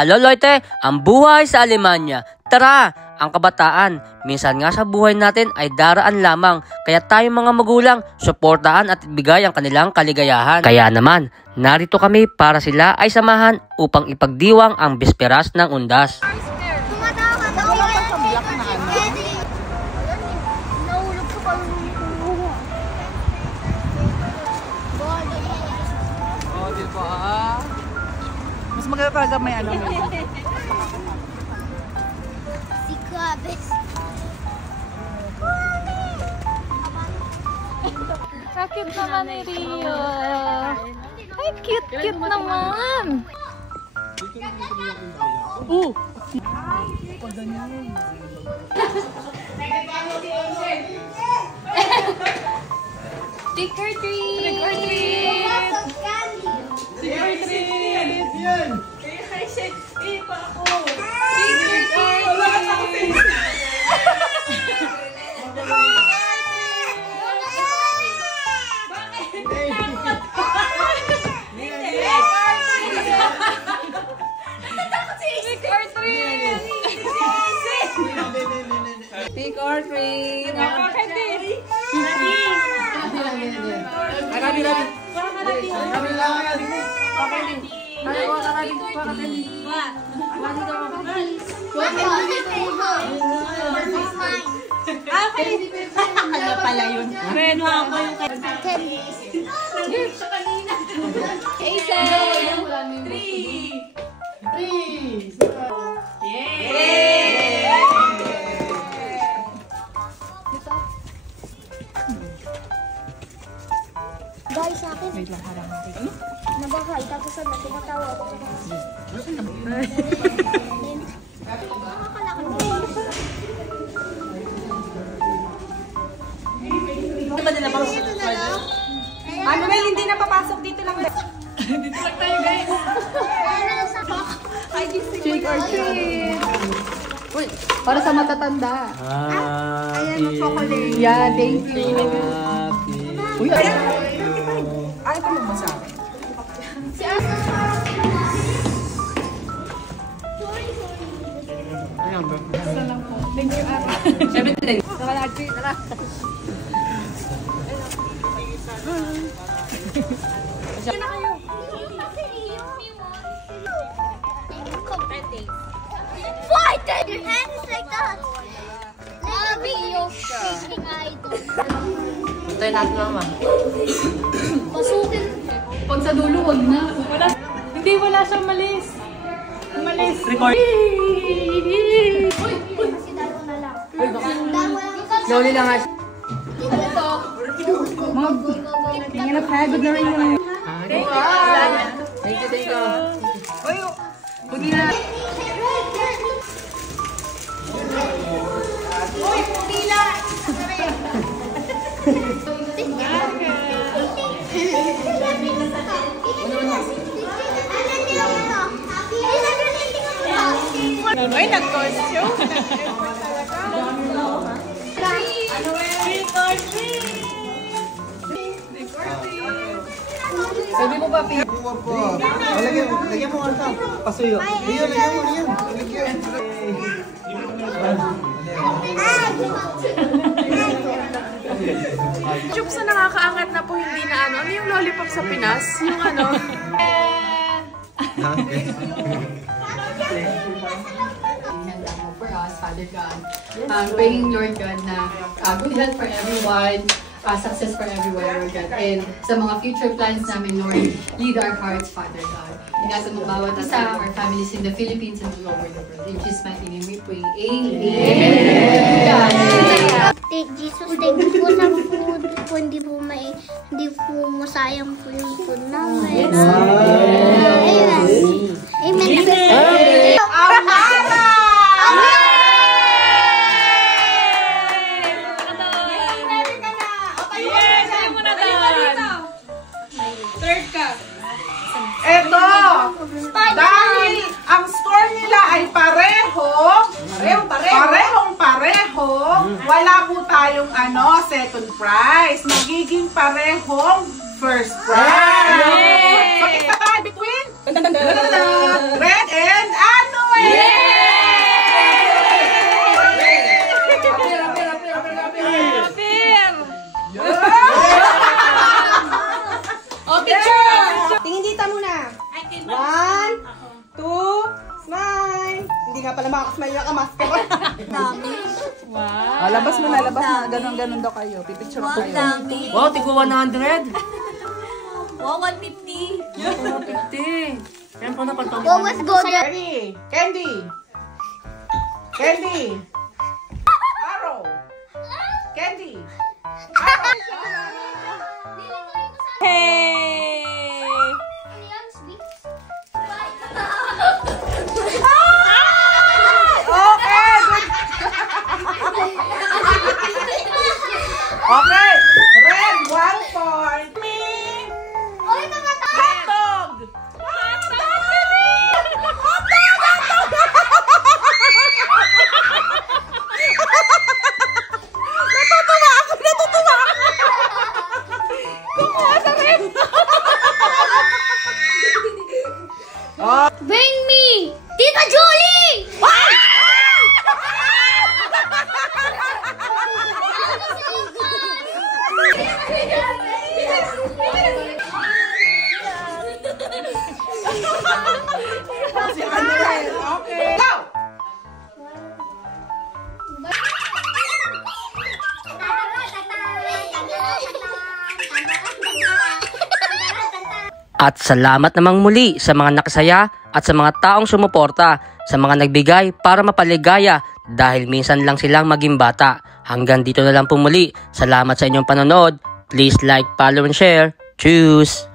Halo Leute, ang buhay sa Alemanya. Tara, ang kabataan, minsan nga sa buhay natin ay daraan lamang. Kaya tayong mga magulang, suportahan at ibigay ang kanilang kaligayahan. Kaya naman, narito kami para sila ay samahan upang ipagdiwang ang bisperas ng undas. Mas maganda talaga may ano. Si Krabes. Cute naman ni Rio. Ay, cute naman. Trick or treat! Trick or treat! Trick or treat! Yan! Ipa ako! Trick or treat! Trick or treat! Ano pala yun? Reno ako yung Aisen! 3! Guys, sa akin. Nabakain, tapos ano, tumatawa ako. Ano Mel, hindi na papasok dito lang. Dito lang tayo guys. Trick or treat. Uy, para sa matatanda. Ayan, chocolate. Yeah, thank you. Uy, ayan. Ay, ito mo ba sa akin? Si Asa. Ayan ba? Isa lang po. Thank you, Asa. 17. Tara, Archie. Tara. Saan na kayo? Why did your hand is like that? Mommy, you're shaking idol. Tayo natin naman. Pasukin. Pag sa dulo, wag na. Hindi, wala siyang malis. Malis. Record. Kasi dahil ko na lang. Slowly lang nga. Ito. Tingin na pagod na rin yung... Thank you. Thank you. Uy, huwag na. Uy, pila! Ay, nag-costume. Sabi mo ba, Pia? Lagyan mo ano, pasuyo. Lagyan mo. Joke sa nakakaangat na po, hindi na ano. Ano yung lollipop sa Pinas? Yung ano. For us, Father God, praying, Lord God, na good health for everyone, success for everyone, Lord God, and sa mga future plans namin, Lord, lead our hearts, Father God. Ingatan mo bawat isa, our families in the Philippines and all over the world. In Jesus' mighty name we pray. Amen. Jesus, thank you po sa food. Hindi po masayang po yung food namin. Amen. Amen. Eto! Dahil ang score nila ay parehong-pareho, wala po tayong second prize. Magiging parehong first prize. So, it's the tie between Red and nga pala makakasmile na kamaskara. Wow. Labas mo na, labas na. Ganon daw kayo. Pipicture ko kayo. Wow, tigwa 100. Wow, 150. 150. Yan po na pagpapit. What was go there? Ready? Candy! Candy! Arrow! Candy! Hey! Okay! Red, 1 point! Me! Hotdog! Bring me! Tita Julie! Si Annel. Okay. Go! At salamat namang muli sa mga nakasaya at sa mga taong sumuporta, sa mga nagbigay para mapaligaya dahil minsan lang silang maging bata. Hanggang dito na lang po muli. Salamat sa inyong panonood. Please like, follow, and share. Tschüss!